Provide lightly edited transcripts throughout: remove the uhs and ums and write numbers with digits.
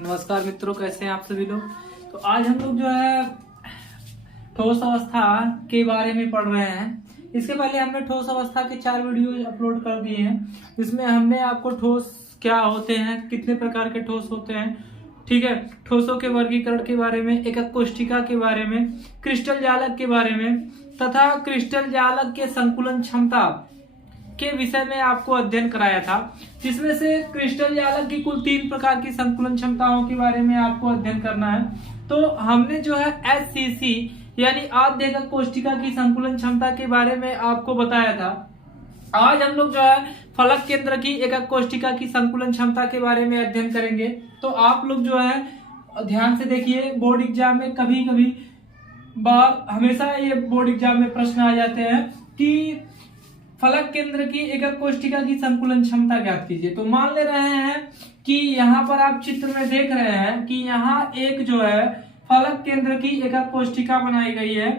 नमस्कार मित्रों, कैसे हैं आप सभी लोग। तो आज हम लोग जो है ठोस अवस्था के बारे में पढ़ रहे हैं। इसके पहले हमने ठोस अवस्था के 4 वीडियो अपलोड कर दिए हैं, जिसमें हमने आपको ठोस क्या होते हैं, कितने प्रकार के ठोस होते हैं, ठीक है, ठोसों के वर्गीकरण के बारे में, एकक कोष्ठिका के बारे में, क्रिस्टल जालक के बारे में तथा क्रिस्टल जालक के संकुलन क्षमता के विषय में आपको अध्ययन कराया था, जिसमें से क्रिस्टल जालक की कुल 3 प्रकार की संकुलन क्षमताओं के बारे में आपको अध्ययन करना है। तो हमने जो है एचसीसी यानी आद्य एकक कोष्ठिका की संकुलन क्षमता के बारे में आपको बताया था। आज हम लोग जो है फलक केंद्र की एकक कोष्ठिका की संकुलन क्षमता के बारे में अध्ययन करेंगे। तो आप लोग जो है ध्यान से देखिए, बोर्ड एग्जाम में कभी कभी हमेशा ये बोर्ड एग्जाम में प्रश्न आ जाते हैं कि फलक केंद्र की एकक कोष्ठिका की संकुलन क्षमता ज्ञात कीजिए। तो मान ले रहे हैं कि यहाँ पर आप चित्र में देख रहे हैं कि यहाँ एक जो है फलक केंद्र की एकक कोष्ठिका बनाई गई है।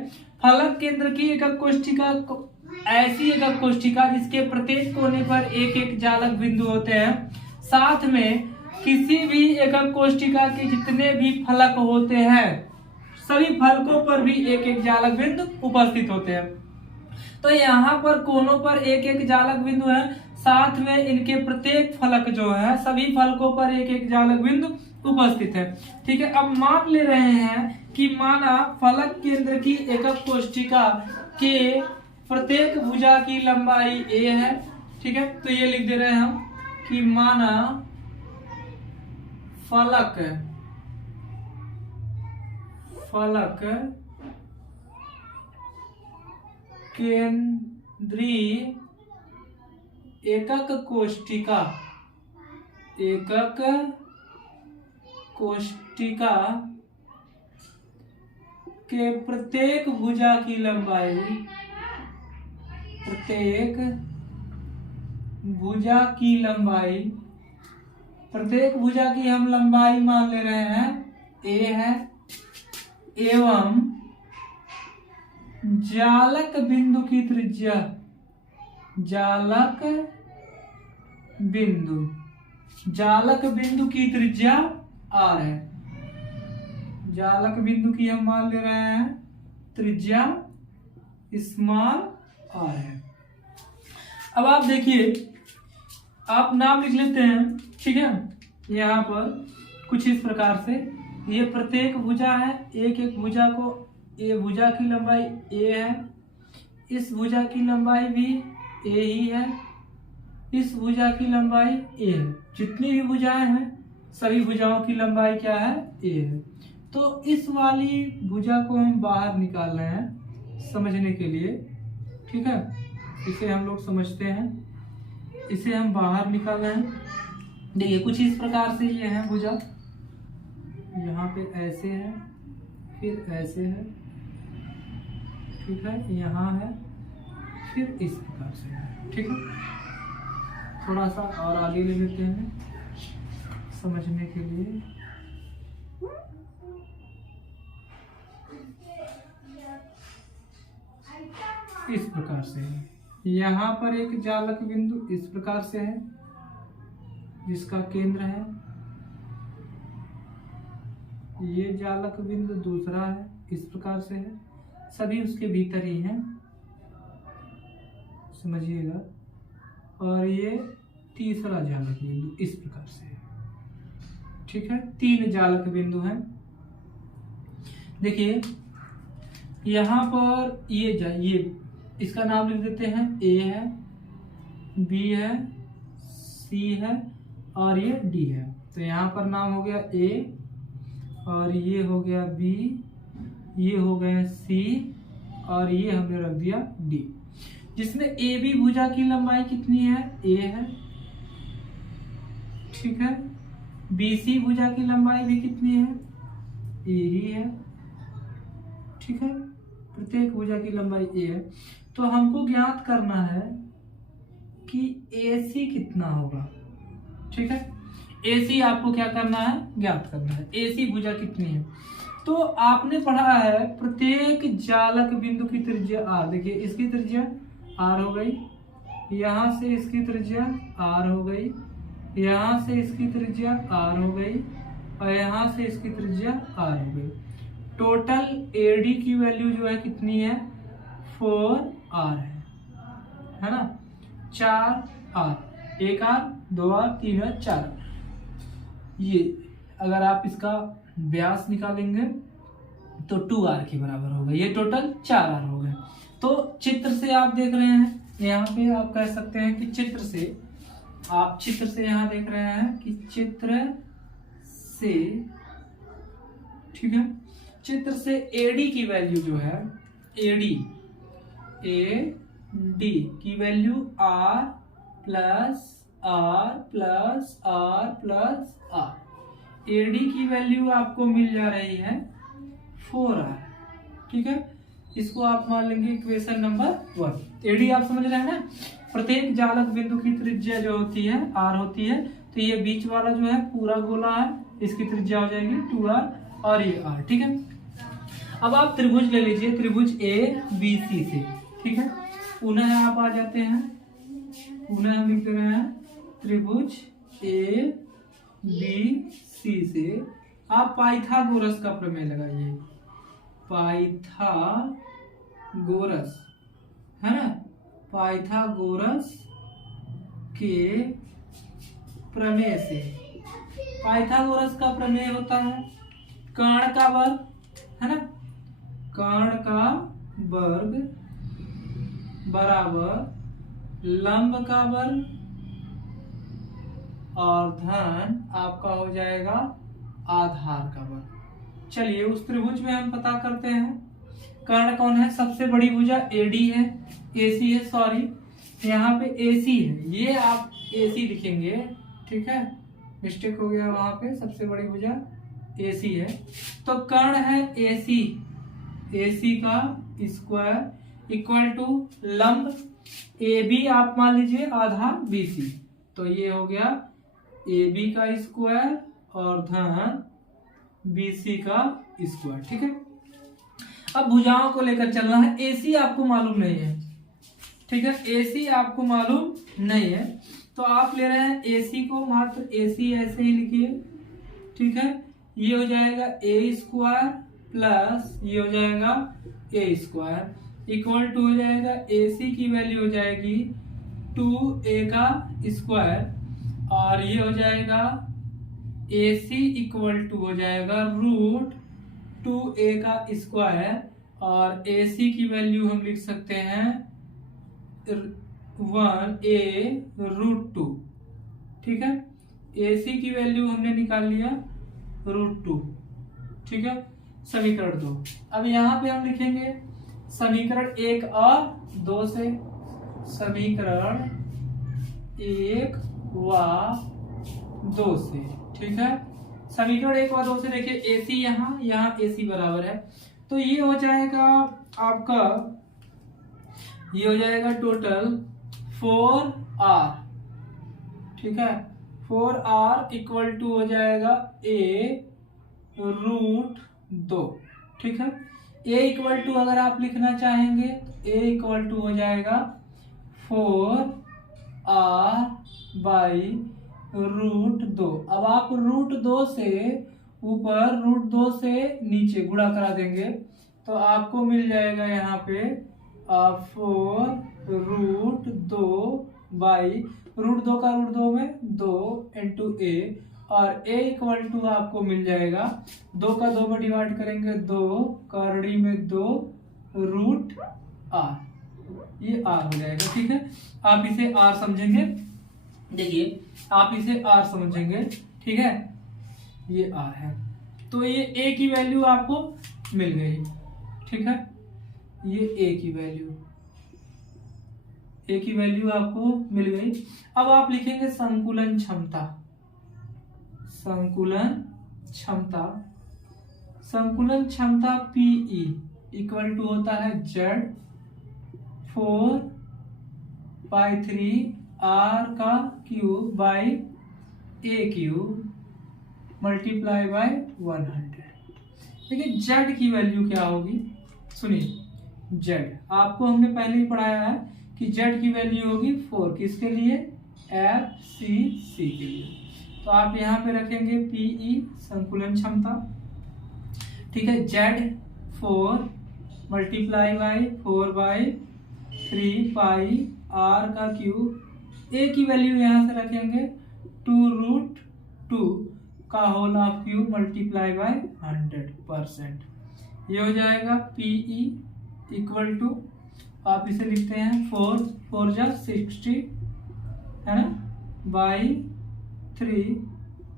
फलक केंद्र की एकक कोष्ठिका ऐसी एकक कोष्ठिका जिसके प्रत्येक कोने पर एक एक जालक बिंदु होते हैं। साथ में किसी भी एकक कोष्ठिका के जितने भी फलक होते हैं सभी फलकों पर भी एक एक जालक बिंदु उपस्थित होते हैं। तो यहाँ पर कोनों पर एक एक जालक बिंदु है, साथ में इनके प्रत्येक फलक जो है सभी फलकों पर एक एक जालक बिंदु उपस्थित है। ठीक है, अब मान ले रहे हैं कि माना फलक केंद्र की एकक कोष्ठिका के प्रत्येक भुजा की लंबाई a है। ठीक है, तो ये लिख दे रहे हैं हम कि माना फलक केंद्रीय एकक कोष्ठिका के प्रत्येक भुजा की लंबाई प्रत्येक भुजा की हम लंबाई मान ले रहे हैं a है, एवं जालक बिंदु की त्रिज्या r है। जालक बिंदु की हम मान ले रहे हैं त्रिज्या स्मॉल r है। अब आप देखिए, आप नाम लिख लेते हैं। ठीक है, यहाँ पर कुछ इस प्रकार से ये प्रत्येक भुजा है, एक एक भुजा को ये भुजा की लंबाई a है, इस भुजा की लंबाई भी a ही है, इस भुजा की लंबाई a है। जितनी भी भुजाएं हैं सभी भुजाओं की लंबाई क्या है, a है। तो इस वाली भुजा को हम बाहर निकाल रहे हैं समझने के लिए। ठीक है, इसे हम लोग समझते हैं, इसे हम बाहर निकाल रहे हैं। देखिए कुछ इस प्रकार से ये है भुजा, यहाँ पे ऐसे है, फिर ऐसे है, ठीक है, यहाँ है, फिर इस प्रकार से है। ठीक है, थोड़ा सा और आगे ले लेते हैं समझने के लिए। इस प्रकार से है, यहाँ पर एक जालक बिंदु इस प्रकार से है जिसका केंद्र है, ये जालक बिंदु दूसरा है इस प्रकार से है, सभी उसके भीतर ही हैं, समझिएगा। और ये तीसरा जालक बिंदु इस प्रकार से है। ठीक है, 3 जालक बिंदु हैं। देखिए यहाँ पर ये इसका नाम लिख देते हैं, A है, B है, C है और ये D है। तो यहाँ पर नाम हो गया A और ये हो गया B, ये हो गया C और ये हमने रख दिया D, जिसमें AB भुजा की लंबाई कितनी है, A है। ठीक है, BC भुजा की लंबाई भी कितनी है, A ही है। ठीक है, प्रत्येक भुजा की लंबाई A है। तो हमको ज्ञात करना है कि AC कितना होगा। ठीक है, AC आपको क्या करना है, ज्ञात करना है AC भुजा कितनी है। तो आपने पढ़ा है प्रत्येक जालक बिंदु की त्रिज्या r। देखिए इसकी त्रिज्या r हो गई, यहाँ से इसकी त्रिज्या r हो गई, यहाँ से इसकी त्रिज्या r हो गई और यहाँ से इसकी त्रिज्या r हो गई। टोटल AD की वैल्यू जो है कितनी है, 4r है ना, 4r, 1r 2r 3r 4r। ये अगर आप इसका व्यास निकालेंगे तो 2r के बराबर होगा। ये टोटल 4r हो गए। तो चित्र से आप देख रहे हैं, यहाँ पे आप कह सकते हैं कि चित्र से यहाँ देख रहे हैं कि चित्र से, ठीक है, चित्र से AD की वैल्यू जो है, AD की value r plus r plus r plus r। AD की वैल्यू आपको मिल जा रही है 4r, ठीक है। इसको आप मान लेंगे इक्वेशन नंबर 1। AD आप समझ रहे हैं ना, प्रत्येक जालक बिंदु की त्रिज्या जो होती है r होती है। तो ये बीच वाला जो है पूरा गोला है, इसकी त्रिज्या हो जाएगी 2r और ये r, ठीक है। अब आप त्रिभुज ले लीजिए, त्रिभुज ABC से, ठीक है। पुनः आप आ जाते हैं, पुनः हम लिख रहे हैं त्रिभुज ABC से आप पाइथागोरस का प्रमेय लगाइए। पाइथागोरस है ना, पाइथागोरस के प्रमेय से, पाइथागोरस का प्रमेय होता है कर्ण का वर्ग, है ना, कर्ण का वर्ग बराबर लंब का वर्ग और धन आपका हो जाएगा आधार का वर्ग। चलिए उस त्रिभुज में हम पता करते हैं कर्ण कौन है, सबसे बड़ी भुजा AD है, AC है, सॉरी यहाँ पे AC है, ये आप AC लिखेंगे, ठीक है, मिस्टेक हो गया वहां पे, सबसे बड़ी भुजा AC है। तो कर्ण है AC का स्क्वायर इक्वल टू लंब AB आप मान लीजिए आधार BC। तो ये हो गया AB का स्क्वायर और धन BC का स्क्वायर, ठीक है। अब भुजाओं को लेकर चलना है। AC आपको मालूम नहीं है, ठीक है, AC आपको मालूम नहीं है, तो आप ले रहे हैं AC को, मात्र AC ऐसे ही लिखिए, ठीक है। ये हो जाएगा A स्क्वायर प्लस ये हो जाएगा A स्क्वायर इक्वल टू हो जाएगा AC की वैल्यू हो जाएगी 2A का स्क्वायर और ये हो जाएगा AC इक्वल टू हो जाएगा रूट 2A का स्क्वायर और AC की वैल्यू हम लिख सकते हैं 1A रूट 2, ठीक है। AC की वैल्यू हमने निकाल लिया रूट 2, ठीक है, समीकरण 2। अब यहाँ पे हम लिखेंगे समीकरण 1 और 2 से, समीकरण 1 व 2 से, ठीक है। समीकरण 1 व 2 से देखिए AC यहाँ AC बराबर है, तो ये हो जाएगा आपका, ये हो जाएगा टोटल 4R, ठीक है, 4R इक्वल टू हो जाएगा A रूट 2, ठीक है। A इक्वल टू अगर आप लिखना चाहेंगे A इक्वल टू हो जाएगा 4R बाई रूट 2। अब आप रूट 2 से ऊपर रूट 2 से नीचे गुणा करा देंगे तो आपको मिल जाएगा यहाँ पे 4 रूट 2 बाई रूट 2 का रूट 2 में 2 इंटू A और A इक्वल टू आपको मिल जाएगा 2 का 2 में डिवाइड करेंगे 2 करड़ी में 2 रूट R, ये R हो जाएगा, ठीक है। आप इसे R समझेंगे, देखिए आप इसे R समझेंगे, ठीक है, ये R है। तो ये A की वैल्यू आपको मिल गई, ठीक है, ये A की वैल्यू आपको मिल गई। अब आप लिखेंगे संकुलन क्षमता, संकुलन क्षमता PE इक्वल टू होता है Z 4/3 R का cube by A cube multiply by 100। देखिए Z की वैल्यू क्या होगी, सुनिए, Z आपको हमने पहले ही पढ़ाया है कि Z की वैल्यू होगी 4, किसके लिए, FCC के लिए। तो आप यहाँ पे रखेंगे पीई संकुलन क्षमता, ठीक है। Z 4 multiply by 4/3 pi R का क्यूब, ए की वैल्यू यहाँ से रखेंगे 2√2 का whole of cube multiply by 100%। ये हो जाएगा पीई इक्वल टू, आप इसे लिखते हैं 4 जा 60 है ना, बाई 3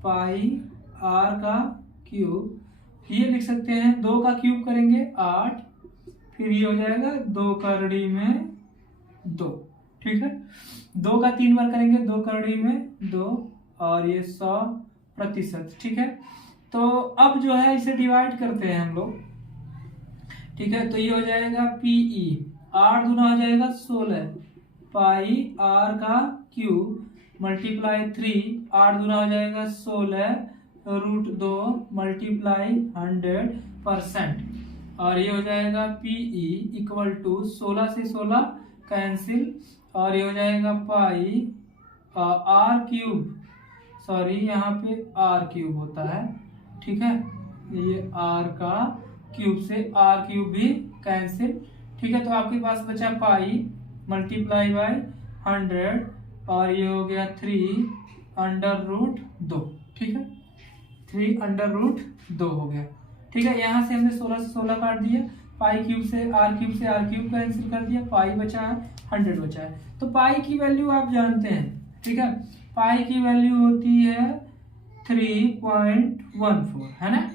पाई आर का क्यूब। ये लिख सकते हैं 2 का क्यूब करेंगे 8, फिर ये हो जाएगा 2 करड़ी में 2, ठीक है। 2 का 3 बार करेंगे 2 करड़ी में 2 और ये 100%, ठीक है। तो अब जो है इसे डिवाइड करते हैं हम लोग, ठीक है। तो ये हो जाएगा पीई 8 दूना हो जाएगा 16 पाई आर का क्यूब मल्टीप्लाई 3, 8 दूना हो जाएगा 16√2 मल्टीप्लाई 100%। और ये हो जाएगा पीई इक्वल टू 16 से 16 कैंसिल, और ये हो जाएगा पाई आर क्यूब, सॉरी यहाँ पे आर क्यूब होता है, ठीक है। ये आर का क्यूब से आर क्यूब भी कैंसिल, ठीक है। तो आपके पास बचा पाई मल्टीप्लाई बाय 100 और ये हो गया 3√2, ठीक है। 3√2 हो गया, ठीक है। यहाँ से हमने 16 से 16 काट दिया, पाई क्यूब से आर क्यूब कैंसिल कर दिया, पाई बचा है 100 बचा है। तो पाई की वैल्यू आप जानते हैं, ठीक है। पाई की वैल्यू होती है 3.14, है ना।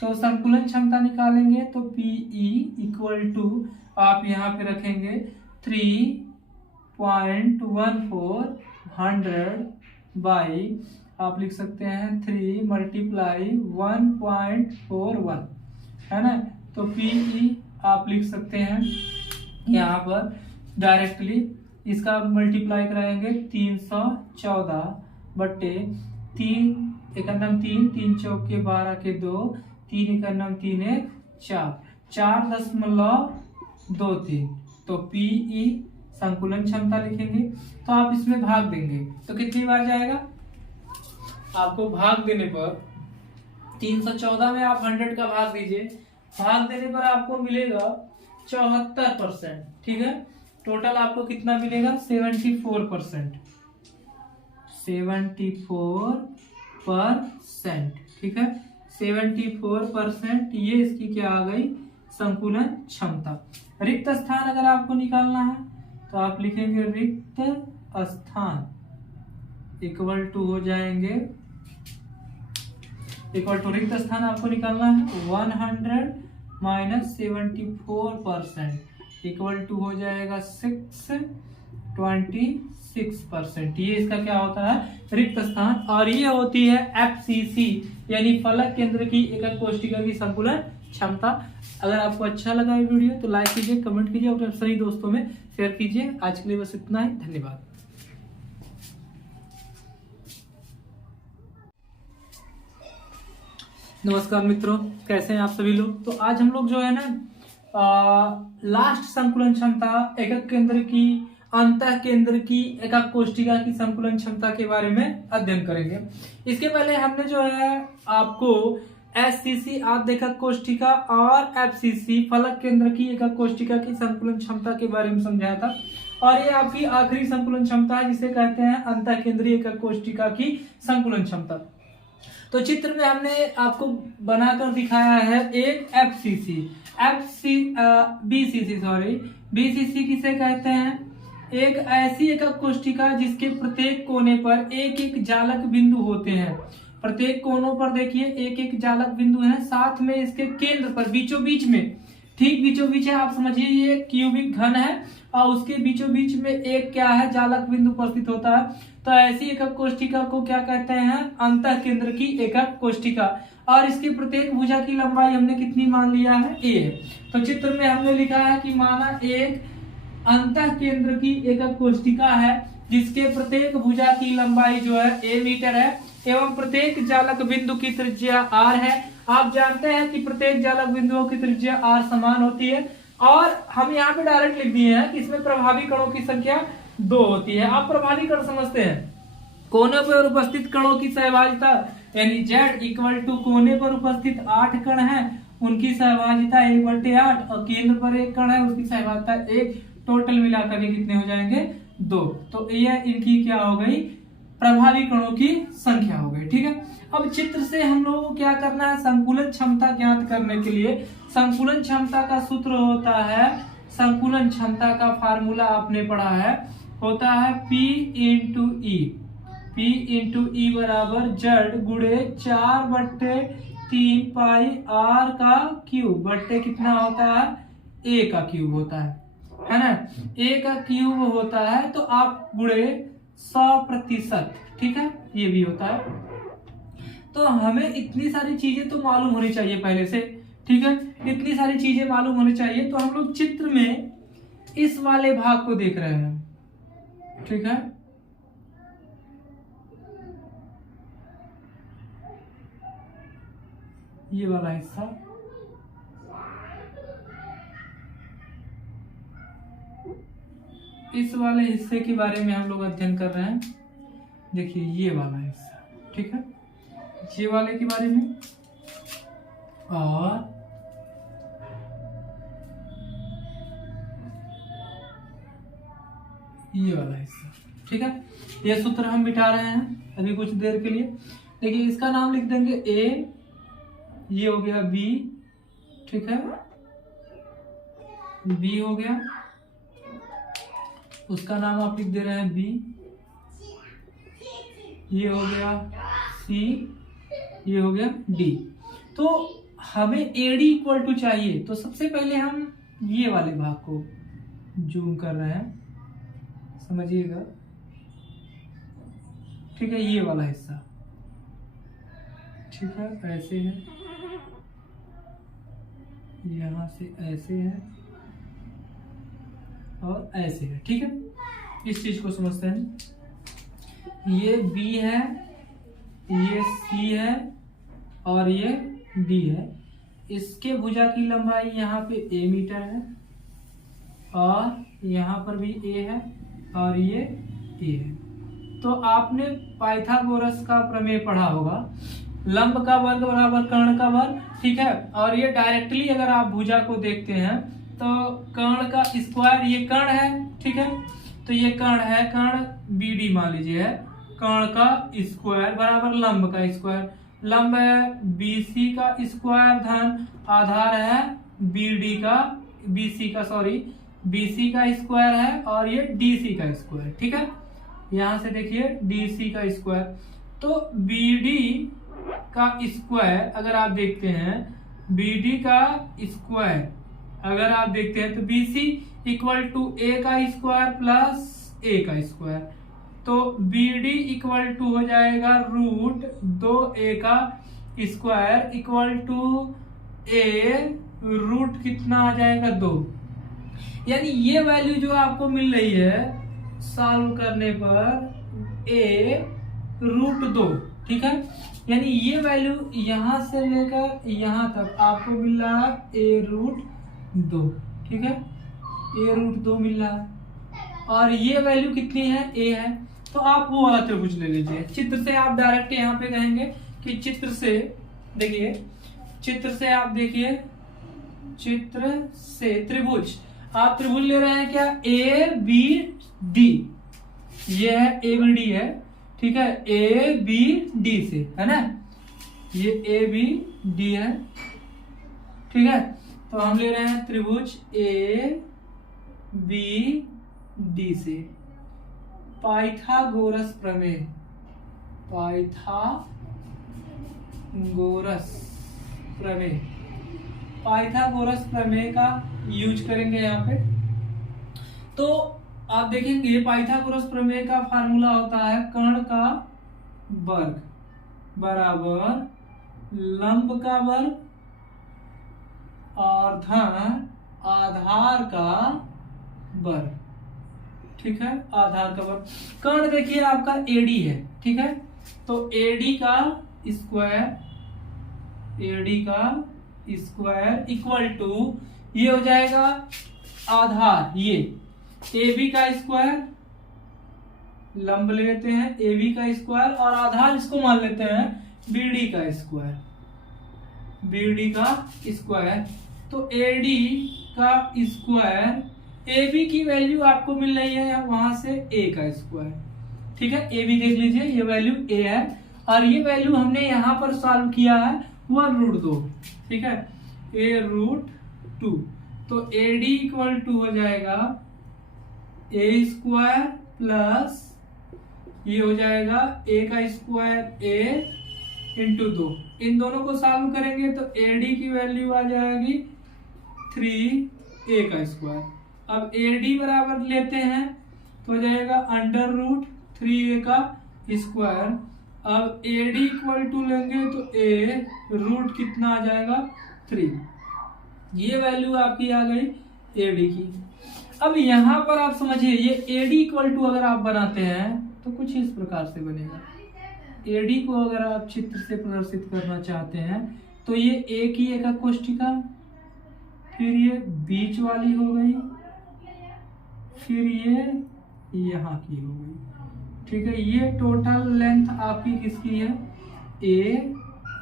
तो संकुलन क्षमता निकालेंगे तो पीई इक्वल टू आप यहाँ पे रखेंगे 3.14 100 बाई आप लिख सकते हैं 3 मल्टीप्लाई 1.41, है ना। तो पीई आप लिख सकते हैं यहाँ पर डायरेक्टली, इसका मल्टीप्लाई कराएंगे 314 बट्टे 3 एकम 3, 3 चौके 12 के 2, 3 एकम 3 1 4.23। तो पीई संकुलन क्षमता लिखेंगे, तो आप इसमें भाग देंगे तो कितनी बार जाएगा, आपको भाग देने पर 314 में आप 100 का भाग दीजिए, भाग देने पर आपको मिलेगा 74%, ठीक है। टोटल आपको कितना मिलेगा 74%, 74%, ठीक है। 74% ये इसकी क्या आ गई संकुलन क्षमता। रिक्त स्थान अगर आपको निकालना है तो आप लिखेंगे रिक्त स्थान इक्वल टू हो जाएंगे, इक्वल टू रिक्त स्थान आपको निकालना है 100 माइनस 74% इक्वल टू हो जाएगा 626%। ये इसका क्या होता है रिक्त स्थान, और ये होती है एफसीसी यानी फलक केंद्र की एकक कोष्ठिका की संकुलन क्षमता। अगर आपको अच्छा लगा ये वीडियो तो लाइक कीजिए, कमेंट कीजिए और सभी दोस्तों में शेयर कीजिए। आज के लिए बस इतना ही, धन्यवाद। नमस्कार मित्रों, कैसे हैं आप सभी लोग। तो आज हम लोग जो है ना लास्ट संकुलन क्षमता एकक केंद्र की अंतः केंद्र की एकक कोष्ठिका की संकुलन क्षमता के बारे में अध्ययन करेंगे। इसके पहले हमने जो है आपको एससीसी आद्य एकक कोष्ठिका और एफसीसी फलक केंद्र की एकक कोष्ठिका की संकुलन क्षमता के बारे में समझाया था, और ये आपकी आखिरी संकुलन क्षमता है जिसे कहते हैं अंतः केंद्रीय एकक कोष्ठिका की संकुलन क्षमता। तो चित्र में हमने आपको बनाकर दिखाया है एक बीसीसी किसे कहते हैं, एक ऐसी एकक कोष्ठिका जिसके प्रत्येक कोने पर एक एक जालक बिंदु होते हैं। प्रत्येक कोनों पर देखिए एक एक जालक बिंदु है, साथ में इसके केंद्र पर बीचों बीच में, ठीक बीचों बीच है, आप समझिए ये क्यूबिक घन है और उसके बीचों बीच में एक क्या है जालक बिंदु उपस्थित होता है। तो ऐसी एकक कोष्ठिका को क्या कहते हैं अंतः केंद्र की एकक कोष्ठिका, और इसकी प्रत्येक भुजा की लंबाई हमने कितनी मान लिया है a। तो चित्र में हमने लिखा है कि माना एक अंतः केंद्र की एकक कोष्ठिका है जिसके प्रत्येक भुजा की लंबाई जो है a मीटर है एवं प्रत्येक जालक बिंदु की त्रिज्या r है। आप जानते हैं कि प्रत्येक जालक बिंदुओं की त्रिज्या r समान होती है, और हम यहाँ पे डायरेक्ट लिख दिए हैं कि इसमें प्रभावी कणों की संख्या 2 होती है। आप प्रभावी कण समझते हैं, कोने पर उपस्थित कणों की सहभागिता यानी Z इक्वल टू कोने पर उपस्थित 8 कण है, उनकी सहभागिता 1/8 और केंद्र पर एक कण है उसकी सहभागिता 1, टोटल मिलाकर के कितने हो जाएंगे 2। तो यह इनकी क्या हो गई, प्रभावी कणों की संख्या हो गई। ठीक है, अब चित्र से हम लोगों को क्या करना है, संकुलन क्षमता ज्ञात करने के लिए संकुलन क्षमता का सूत्र होता है, संकुलन क्षमता का फार्मूला आपने पढ़ा है, होता है P इंटू ई। P इंटू ई बराबर Z गुणे 4/3 पाई R का क्यूब बट्टे कितना होता है, A का क्यूब होता है ना, A का क्यूब होता है तो आप गुणे 100%। ठीक है, ये भी होता है। तो हमें इतनी सारी चीजें तो मालूम होनी चाहिए पहले से। ठीक है, इतनी सारी चीजें मालूम होनी चाहिए। तो हम लोग चित्र में इस वाले भाग को देख रहे हैं। ठीक है, ये वाला हिस्सा, इस वाले हिस्से के बारे में हम लोग अध्ययन कर रहे हैं। देखिए ये वाला हिस्सा, ठीक है, ये वाले के बारे में, और ये वाला हिस्सा। ठीक है, ये सूत्र हम बिठा रहे हैं अभी कुछ देर के लिए। देखिए इसका नाम लिख देंगे A, ये हो गया B। ठीक है, B हो गया, उसका नाम आप लिख दे रहे हैं B। ये हो गया C, ये हो गया D। तो हमें AD इक्वल टू चाहिए, तो सबसे पहले हम ये वाले भाग को जूम कर रहे हैं, समझिएगा। ठीक है, ये वाला हिस्सा, ठीक है, ऐसे है, यहां से ऐसे है और ऐसे है। ठीक है, इस चीज को समझते हैं। ये B है, ये C है और ये D है। इसके भुजा की लंबाई यहाँ पे A मीटर है और यहाँ पर भी A है और ये A है। तो आपने पाइथागोरस का प्रमेय पढ़ा होगा, लंब का वर्ग बराबर कर्ण का वर्ग। ठीक है, और ये डायरेक्टली अगर आप भुजा को देखते हैं तो कर्ण का स्क्वायर, ये कर्ण है। ठीक है, तो ये कर्ण है, कर्ण BD मान लीजिए है, कर्ण का स्क्वायर बराबर लंब का स्क्वायर। लंब है BC का स्क्वायर धन आधार है BC का स्क्वायर है और ये DC का स्क्वायर। ठीक है, यहां से देखिए DC का स्क्वायर, तो BD का स्क्वायर अगर आप देखते हैं, BD का स्क्वायर अगर आप देखते हैं तो BC इक्वल टू A का स्क्वायर प्लस A का स्क्वायर, तो BD इक्वल टू हो जाएगा रूट 2A का square equal to A root कितना आ जाएगा 2। यानी ये वैल्यू जो आपको मिल रही है सॉल्व करने पर A रूट 2। ठीक है, यानी ये वैल्यू यहां से लेकर यहां तक आपको मिल रहा है A रूट 2। ठीक है, A रूट 2 मिल रहा है और ये वैल्यू कितनी है, A है। तो आप वो वाला त्रिभुज ले लीजिए। चित्र से आप डायरेक्ट यहाँ पे कहेंगे कि चित्र से देखिए, चित्र से आप देखिए, चित्र से त्रिभुज, आप त्रिभुज ले रहे हैं क्या, ABD, ये है ABD है। ठीक है, ABD से है ना, ये ABD है। ठीक है, तो हम ले रहे हैं त्रिभुज ABD से पाइथागोरस प्रमेय, पाइथागोरस प्रमेय का यूज करेंगे यहाँ पे। तो आप देखेंगे पाइथागोरस प्रमेय का फार्मूला होता है कर्ण का वर्ग बराबर लंब का वर्ग और धन आधार का वर्ग। ठीक है, आधार का वर्ग। कर्ण देखिए आपका AD है। ठीक है, तो AD का स्क्वायर इक्वल टू ये हो जाएगा आधार, ये AB का स्क्वायर लंब ले लेते हैं AB का स्क्वायर और आधार इसको मान लेते हैं BD का स्क्वायर, BD का स्क्वायर। तो AD का स्क्वायर, AB की वैल्यू आपको मिल रही है वहां से A का स्क्वायर, ठीक है। AB देख लीजिए, ये वैल्यू A है और ये वैल्यू हमने यहाँ पर सॉल्व किया है 1√2, ठीक है, A√2। तो AD इक्वल टू हो जाएगा A स्क्वायर प्लस ये हो जाएगा A का स्क्वायर A इंटू 2। इन दोनों को सॉल्व करेंगे तो AD की वैल्यू आ जाएगी 3A का स्क्वायर। अब AD बराबर लेते हैं तो हो जाएगा √3A का स्क्वायर। अब AD इक्वल टू लेंगे तो A रूट कितना आ जाएगा 3। ये वैल्यू आपकी आ गई AD की। अब यहाँ पर आप समझिए, ये AD इक्वल टू अगर आप बनाते हैं तो कुछ इस प्रकार से बनेगा। AD को अगर आप चित्र से प्रदर्शित करना चाहते हैं तो ये A की एक कोष्ठिका, फिर ये बीच वाली हो गई, फिर ये यहाँ की हो गई, ठीक है। ये टोटल लेंथ आपकी किसकी है A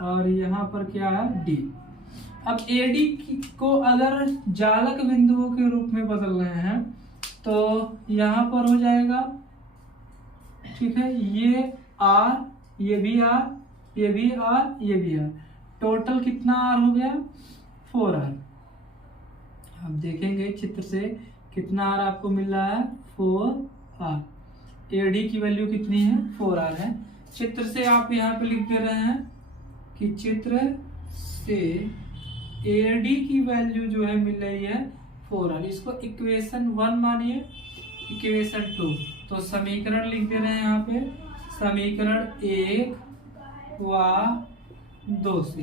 और यहाँ पर क्या है D। अब AD को अगर जालक बिंदुओं के रूप में बदल रहे हैं तो यहाँ पर हो जाएगा, ठीक है, ये R, ये भी R, ये भी R, ये भी R, टोटल कितना R हो गया 4R। अब देखेंगे चित्र से कितना R आपको मिल रहा है 4R। AD की वैल्यू कितनी है 4R है। चित्र से आप यहाँ पे लिख दे रहे हैं कि चित्र से AD की वैल्यू जो है मिल रही है 4R। इसको इक्वेशन 1 मानिए, इक्वेशन 2। तो समीकरण लिख दे रहे हैं यहाँ पे, समीकरण 1 व 2 से,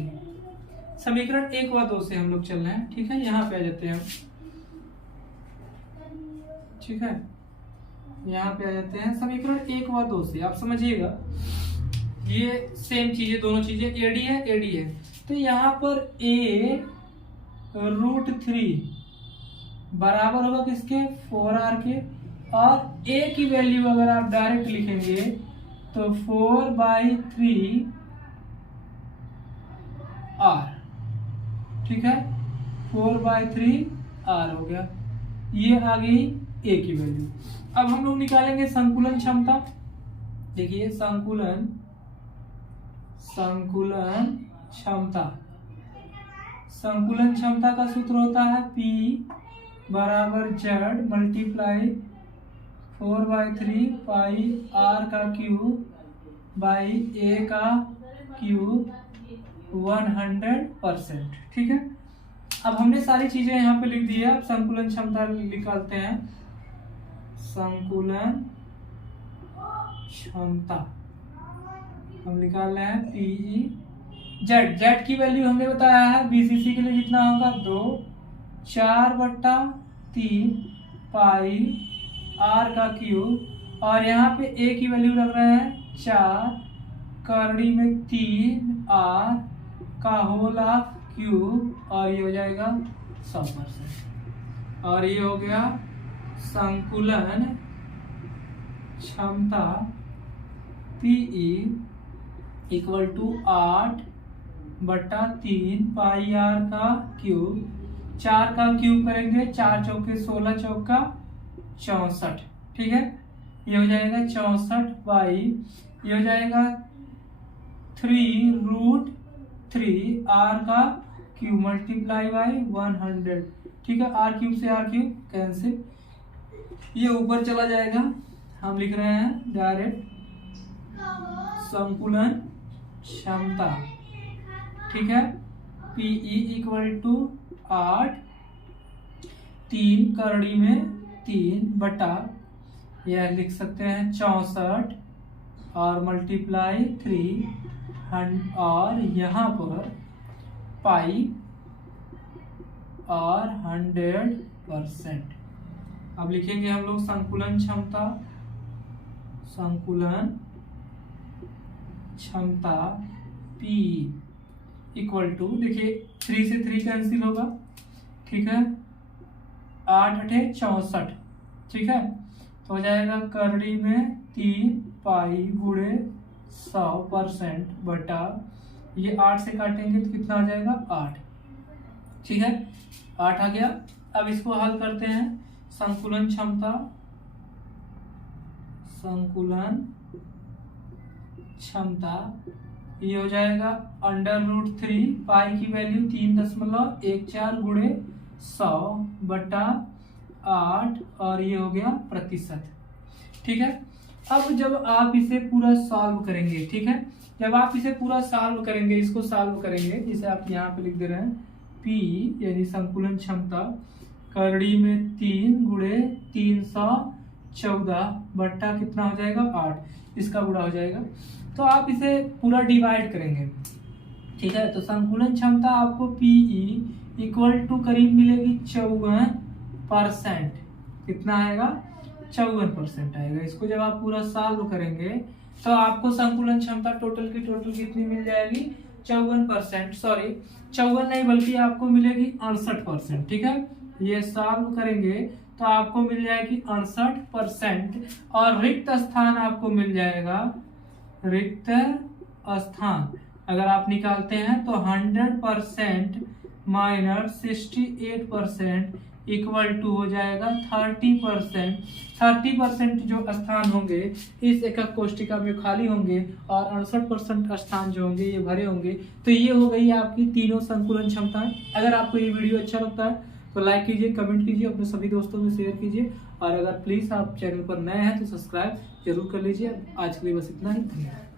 समीकरण 1 व 2 से हम लोग चल रहे हैं, ठीक है। यहाँ पे आ जाते हैं, ठीक है, यहाँ पे आ जाते हैं समीकरण 1 व 2 से। आप समझिएगा ये सेम चीजें, दोनों चीजें AD है, AD है। तो यहाँ पर A√3 बराबर होगा किसके 4R के, और A की वैल्यू अगर आप डायरेक्ट लिखेंगे तो 4/3R, ठीक है, 4/3R हो गया। ये आ गई A की वैल्यू। अब हम लोग निकालेंगे संकुलन क्षमता। देखिए संकुलन क्षमता, संकुलन क्षमता का सूत्र होता है P बराबर Z मल्टीप्लाई 4/3 पाई R का क्यूब बाई A का क्यूब 100%, ठीक है। अब हमने सारी चीजें यहाँ पे लिख दी है। अब संकुलन क्षमता निकालते हैं। संकुलन क्षमता हम निकाल रहे हैं PE Z की वैल्यू हमने बताया है BCC के लिए कितना होगा 2 4/3 पाई R का क्यूब, और यहाँ पे A की वैल्यू रख रहे हैं 4 करड़ी में 3R का होल ऑफ क्यूब, और ये हो जाएगा 100%। और ये हो गया संकुलन क्षमता PE equal to 8/3 pi R का क्यूब, 4 का क्यूब करेंगे 4 चौके 16 चौका 64, ठीक है। ये हो जाएगा 64 बाई, ये हो जाएगा 3√3R का क्यूब मल्टीप्लाई बाई 100, ठीक है। R क्यूब से R क्यूब कैंसिल, ये ऊपर चला जाएगा। हम लिख रहे हैं डायरेक्ट संकुलन क्षमता, ठीक है, PE इक्वल टू 8 3 करड़ी में 3 बटा, यह लिख सकते हैं 64 और मल्टीप्लाई 3 और यहाँ पर पाई और 100%। अब लिखेंगे हम लोग संकुलन क्षमता, संकुलन क्षमता P इक्वल टू, देखिए 3 से 3 कैंसिल होगा, ठीक है, 8 8 64, ठीक है। तो हो जाएगा करड़ी में 3 पाई गुणे 100% बटा ये 8 से काटेंगे तो कितना आ जाएगा 8। ठीक है, 8 आ गया। अब इसको हल करते हैं। संकुलन क्षमता ये हो जाएगा √3 पाई की वैल्यू 3.14 गुणे 100 बटा 8 और ये हो गया प्रतिशत। ठीक है, अब जब आप इसे पूरा सॉल्व करेंगे, ठीक है, जब आप इसे पूरा सॉल्व करेंगे, इसको सॉल्व करेंगे, जिसे आप यहाँ पे लिख दे रहे हैं P यानी संकुलन क्षमता करड़ी में 3 गुणे 314 बट्टा कितना हो जाएगा 8, इसका गुणा हो जाएगा। तो आप इसे पूरा डिवाइड करेंगे। ठीक है, तो संकुलन क्षमता आपको PE इक्वल टू करीब मिलेगी 54%। कितना आएगा 54% आएगा। इसको जब आप पूरा सॉल्व करेंगे तो आपको संकुलन क्षमता टोटल की टोटल कितनी मिल जाएगी 54%, सॉरी 54 नहीं बल्कि आपको मिलेगी 68%। ठीक है, ये सॉल्व करेंगे तो आपको मिल जाएगी 68% और रिक्त स्थान आपको मिल जाएगा, रिक्त स्थान अगर आप निकालते हैं तो 100% माइनस 68% इक्वल टू हो जाएगा 30%। 30% जो स्थान होंगे इस एकक कोष्टिका में खाली होंगे और 68% स्थान जो होंगे ये भरे होंगे। तो ये हो गई आपकी तीनों संकुलन क्षमताएं। अगर आपको ये वीडियो अच्छा लगता है तो लाइक कीजिए, कमेंट कीजिए, अपने सभी दोस्तों में शेयर कीजिए और अगर प्लीज आप चैनल पर नए हैं तो सब्सक्राइब जरूर कर लीजिए। आज के लिए बस इतना ही, धन्यवाद।